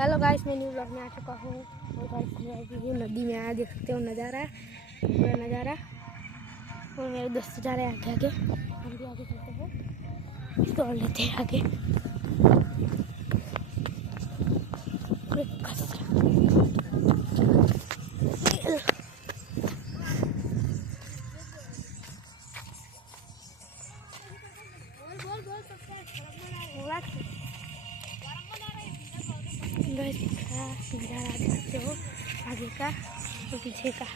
Hello guys, मैं new blog में आ चुका हूँ। और गाइस मैं अभी हूँ नदी में, आया देख सकते हो नज़ारा, पूरा नज़ारा। और मेरे दोस्त जा रहे हैं आगे आगे, हम भी आगे चलते हैं, इसको और लेते हैं आगे। नज़ारा देख सकते हो आगे का और पीछे का,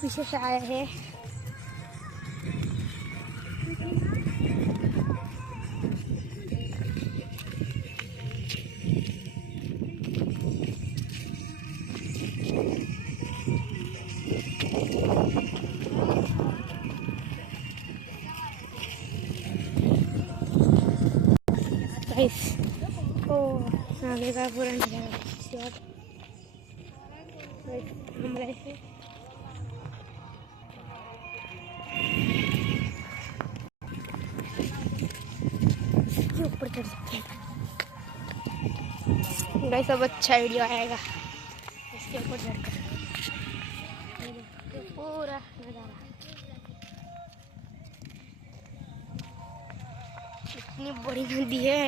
पीछे से आया है। गाइस ओ आगे का पूरा नज़ारा हम रहे थे। ऊपर चढ़ सकते हैं गाइस, अब अच्छा वीडियो आएगा इसके ऊपर चढ़कर। पूरा नज़ारा इतनी बड़ी नदी है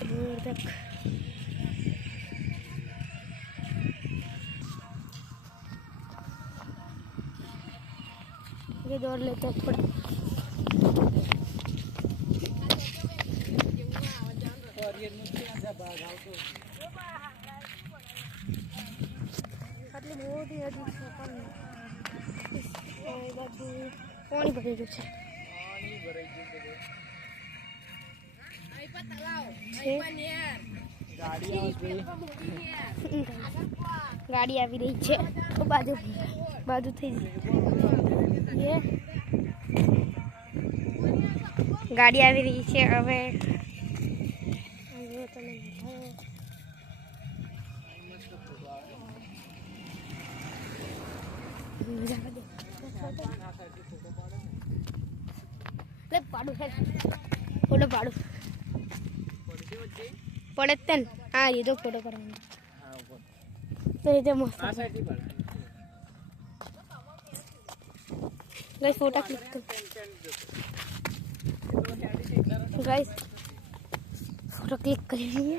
दूर तक। ये दौड़ लेते हैं थोड़ा। बहुत ही अधिक पानी भरे છે गाड़ी આવી રહી છે તો બાજુ બાજુ થઈ ये गाड़ी આવી રહી છે હવે पाड़ू है फोटो पाड़ू पड़े तन। हाँ ये तो फोटो करेंगे तो ये मस्त गाइस फोटो क्लिक कर गाइस, फोटो क्लिक कर लिए।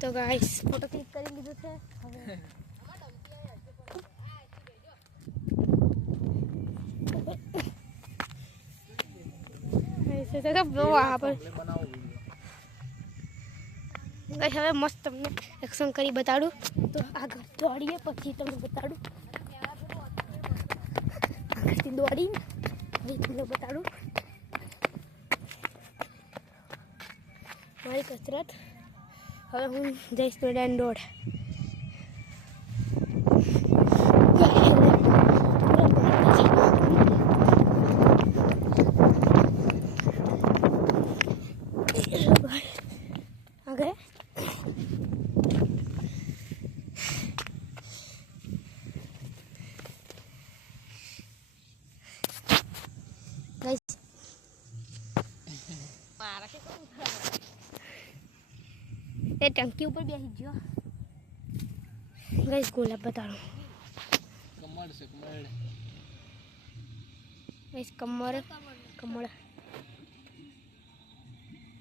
तो गाइस फोटो क्लिक करेंगे जो थे ऐसे सब वहाँ पर गाइस હવે મસ્ત તમને એક્શન કરી બતાડું તો આગળ દોડીએ પછી તમને બતાડું આગળથી દોડી તમને બતાડું મારી કસરત। હવે હું જઈશ મેદાન દોડ। आगे टंकी ऊपर भी जो गाइस गोला बता रहा हूँ कमर से कमर गाइस कमर कमर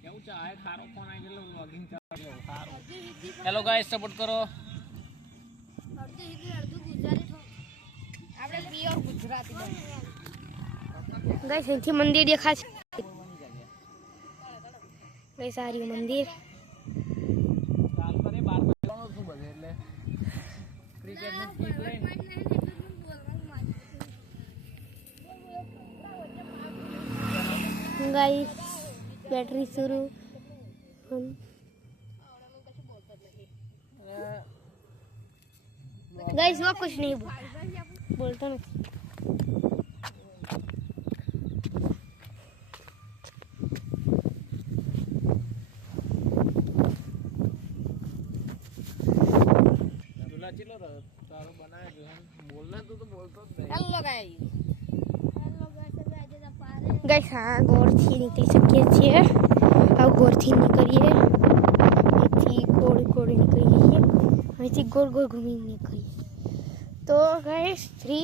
क्या चाहे खारो फोन आ गेलो लॉगिंग कर लो खारो। हेलो गाइस सपोर्ट करो अर्धे हिंदी अर्धे गुजराती थो આપણે પ્યોર ગુજરાતી गाइस અહીંથી મંદિર દેખાય છે ગાइस આ રહ્યું મંદિર। गाइस बैटरी शुरू गाइस वो कुछ नहीं बोलता ना। चलो तारो बनाया जो है बोलना तो बोलता नहीं। गाइस हाँ गोरथी निकली શકીએ છીએ આ ગોરથી નીકળીએ અહીંથી ગોળ ગોળ નીકળીએ અહીંથી ગોળ ગોળ ઘૂમીને નીકળીએ તો गाइस 3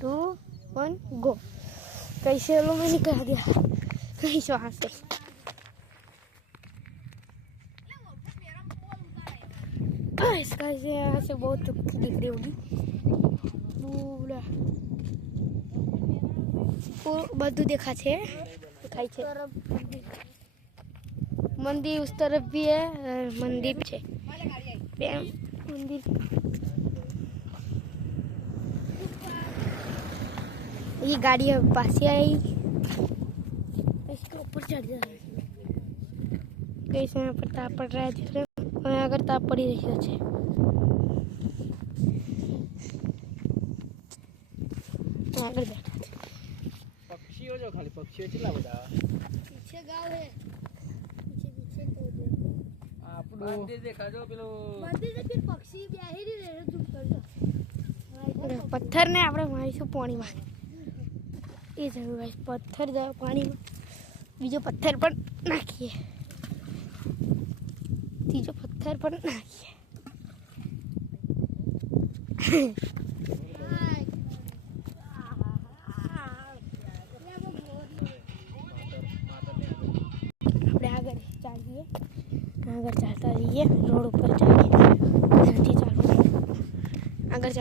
2 1 गो कैसे लो मैं निकल दिया गाइस वहाँ से गाइस यहाँ से बहुत दिख रही होगी पूरा બધું દેખાય છે મંદિર उस तरफ भी है मंदिर છે मंदिर ये गाड़ी पास ही आई इसके ऊपर चढ़ जाए कैसे यहाँ पर ताप पड़ रहा है जिसमें यहाँ अगर ताप पड़ी रही है આગળ બેઠા पक्षियों जो खाली पक्षियों चला बता पीछे गांव है पीछे तो આપણું મંદિર દેખા જો પેલો મંદિર से फिर पक्षी બેહી રહે રે ઝૂમ કરજો પથ્થર ને આપણે મારીશું પાણીમાં એ જરૂર છે પથ્થર પાણીમાં બીજો પથ્થર પણ નાખીએ ત્રીજો પથ્થર પણ નાખીએ આગળ ચાલતા જઈએ રોડ ઉપર ચાલીએ નથી ચાલવું આગળ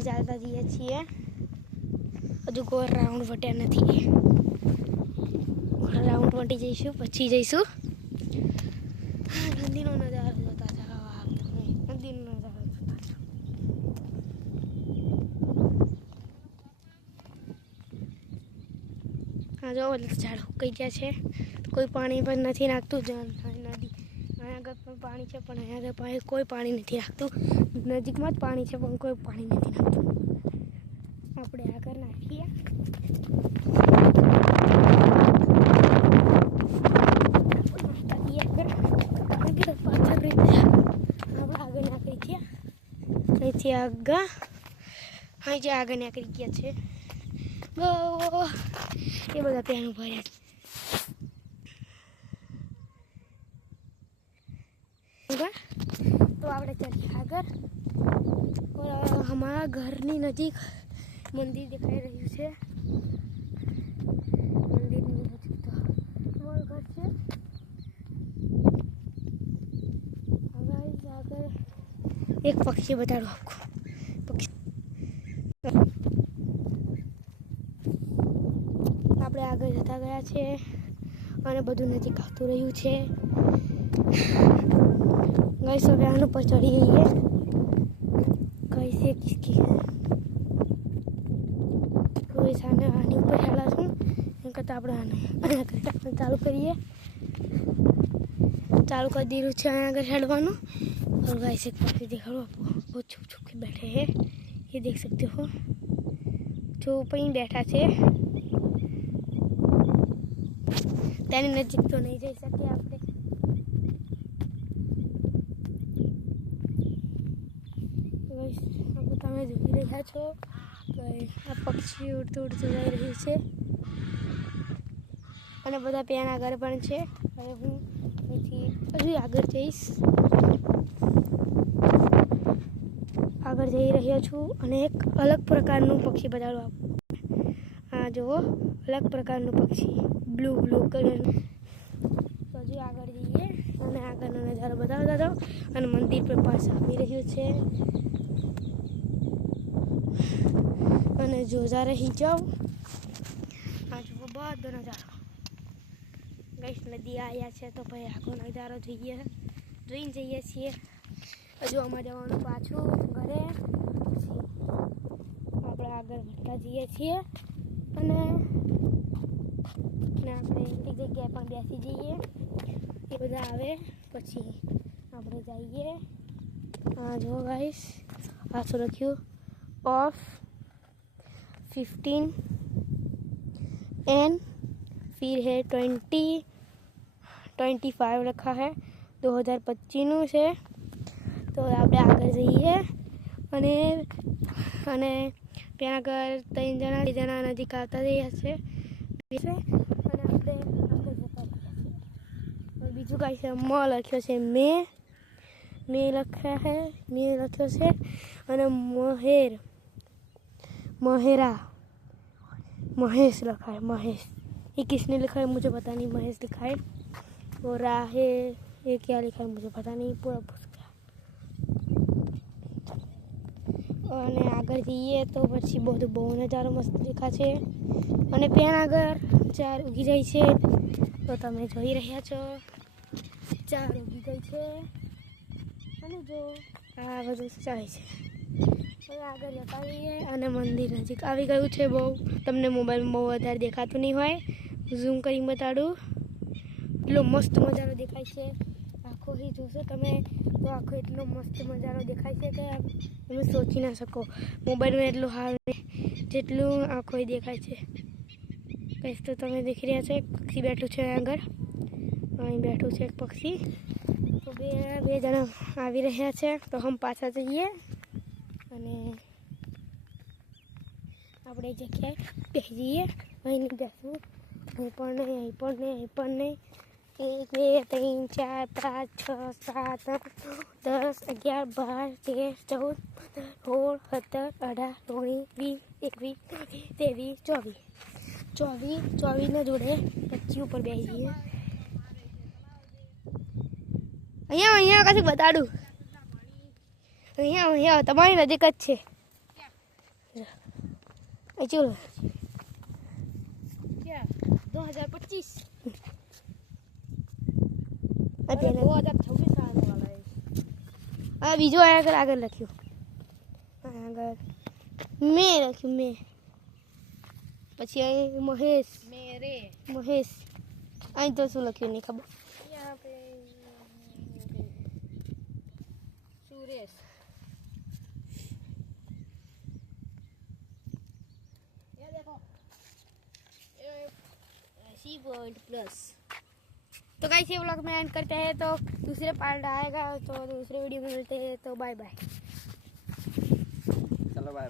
ચાલતા જઈએ છીએ હજુ કોઈ રાઉન્ડ વટ્યા નથી રાઉન્ડ વટી જઈશું પછી જઈશું નદીનો નજારો જોતા જાઓ નદીનો નજારો જોતા જાઓ हाँ जो झाड़ कई गया है कोई पानी पर नहीं नाखतु नदी अँ आगे पानी है पण अँ आगे कोई पानी नहीं नाखतु नजीक में पानी है पण कोई पानी नहीं नाखतु अपने आगे नाखीए आगे निकली गया है ये બધા પેન ભર્યા છે તો આપણે ચલીએ આગળ हमारा ઘરની નજીક મંદિર દેખાઈ રહ્યું છે મંદિરની નજીક તો અમારું ઘર છે આગળ એક પક્ષી બતાડું આપકો આપણે આગળ જતા ગયા છે અને બધું નજીક આવતું રહ્યું છે ગાઈસ હવે આનું પર ચડી જઈએ कैसे किसकी कोई सामने आने ऊपर चला છું इनका तापड़ा आने चालू करिए चालू कर दी रुचि अगर हेडवानो और गाइस एक पक्षी देखो आपको बहुत छुप छुप के बैठे हैं ये देख सकते हो छुप ही बैठा है तेनी नजीक तो नहीं जा सके आपने તમે જોઈ રહ્યા છો આ પક્ષી ઉડતું ઉડતું જઈ રહ્યું છે અને બધા પેન આગળ પણ છે હવે હું અહીંથી હજુ આગળ જઈશ આગળ જઈ રહ્યો છું અને એક અલગ પ્રકારનું પક્ષી બતાડું આપું આ જુઓ અલગ પ્રકારનું પક્ષી બ્લુ કલરનું તો હજુ આગળ જઈએ અને આગળનો નજારો બતાવતા જાઓ અને મંદિર પર પાસ આવી રહ્યું છે અને જોતા રહી જાઓ આ જુઓ બધો નજારો ગઈશ નદી આવ્યા છે તો ભાઈ આખો નજારો જોઈને જઈએ છીએ હજુ અમારે જવાનું પાછું ઘરે પછી આપણે આગળ વધતા જઈએ છીએ અને આપણે એક જગ્યાએ પણ બેસી જઈએ એ બધા આવે પછી આપણે જઈએ આ જો ગાઈસ આ શું લખ્યું ऑफ 15 एंड फिर है 25 रखा है 2025 से તો આપણે આગળ જઈએ અને અને ત્યાં આગળ 3 જણા નજીક આવતા રહ્યા છે અને આપણે આગળ જતા રહીએ. બીજું કાંઈ છે મ લખ્યો છે મેં લખ્યો છે અને महेश लिखा है. महेश ये किसने लिखा है मुझे पता नहीं. महेश लिखा है और राहे ये क्या लिखा है मुझे पता नहीं. पूरा पूछ गया. અને આગળ જઈએ તો પછી બહુ નજારો મસ્ત દેખાશે અને ત્યાં આગળ ચાર ઉગી જાય છે તો તમે જોઈ રહ્યા છો. ચાર ઉગી ગઈ છે અને જો આ બધું ચાલે છે. હવે આગળ જતા રહીએ અને મંદિર નજીક આવી ગયું છે. બહુ તમને મોબાઈલમાં બહુ વધારે દેખાતું નહીં હોય. ઝૂમ કરી બતાડું. એટલો મસ્ત નજારો દેખાય છે. આખો ही જોશો તમે તો આખો એટલો મસ્ત નજારો દેખાય છે કે તમે સોચી ના શકો. મોબાઈલમાં એટલું સારું જેટલું આખો દેખાય છે. કંઈક તો તમે દેખી રહ્યા છો એક પક્ષી બેઠું છે આગળ. અહીં બેઠું છે એક પક્ષી. તો બે જણા આવી રહ્યા છે તો હમ પાછા જઈએ અને આપણે જગ્યાએ બેસી જઈએ. અહીં નહીં બેસવું. અહીં પણ નહીં. 1 2 3 4 5 6 7 8 9 10 11 12 13 14 15 16 17 18 19 20 21 ના જોડે 25 ઉપર બેસી જઈએ. અહીંયા કશું બતાડું. અહીંયા તમારી નજીક જ છે. ચલો 2025 બીજો આગળ લખ્યું. આગળ મેં લખ્યું. પછી અહીં મહેશ અહીં તો શું લખ્યું નહીં ખબર. सुरेश ये देखो C.+ तो गाइस ये व्लॉग में एंड करते हैं. तो दूसरे पार्ट आएगा तो दूसरे वीडियो में मिलते हैं. तो बाय बाय. चलो बाय.